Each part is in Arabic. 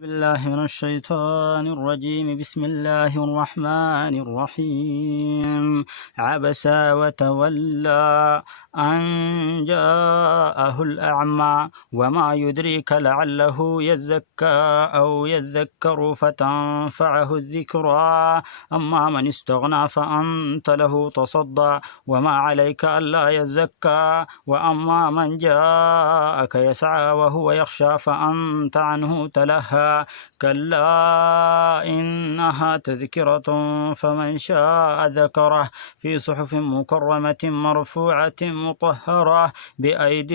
بالله من الشيطان الرجيم. بسم الله الرحمن الرحيم. عبس وتولى أن جاءه الأعمى وما يدريك لعله يزكى أو يذكر فتنفعه الذكرى أما من استغنى فأنت له تصدى وما عليك ألا يزكى وأما من جاءك يسعى وهو يخشى فأنت عنه تلهى كلا إنها تذكرة فمن شاء ذكره في صحف مكرمة مرفوعة مطهرة بأيد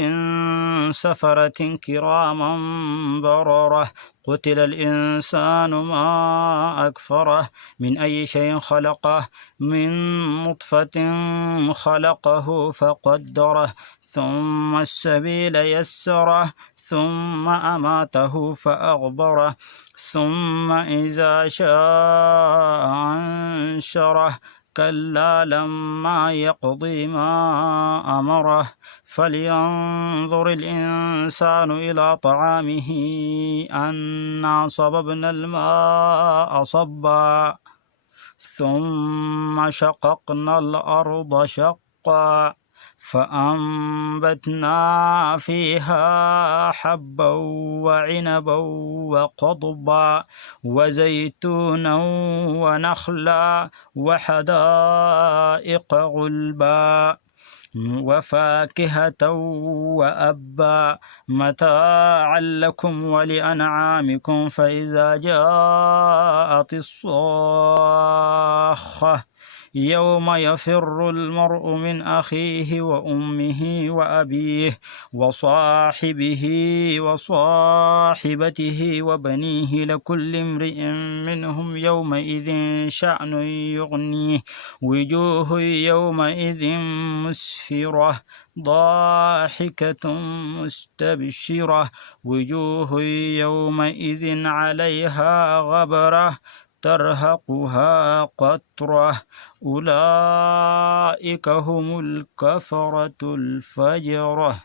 سفرة كراما بررة قتل الإنسان ما أكفره من أي شيء خلقه من نطفة خلقه فقدره ثم السبيل يسره ثم أماته فأغبره ثم إذا شاء أنشره كلا لما يقضي ما أمره فلينظر الإنسان إلى طعامه أنا صببنا الماء صبا ثم شققنا الأرض شقا فأنبتنا فيها حبا وعنبا وقضبا وزيتونا ونخلا وحدائق غلبا وفاكهة وأبا متاعا لكم ولأنعامكم فإذا جاءت الصاخة يوم يفر المرء من أخيه وأمه وأبيه وصاحبه وصاحبته وبنيه لكل امرئ منهم يومئذ شأن يغنيه وجوه يومئذ مسفرة ضاحكة مستبشرة وجوه يومئذ عليها غبرة ترهقها قترة أولئك هم الكفرة الفجرة.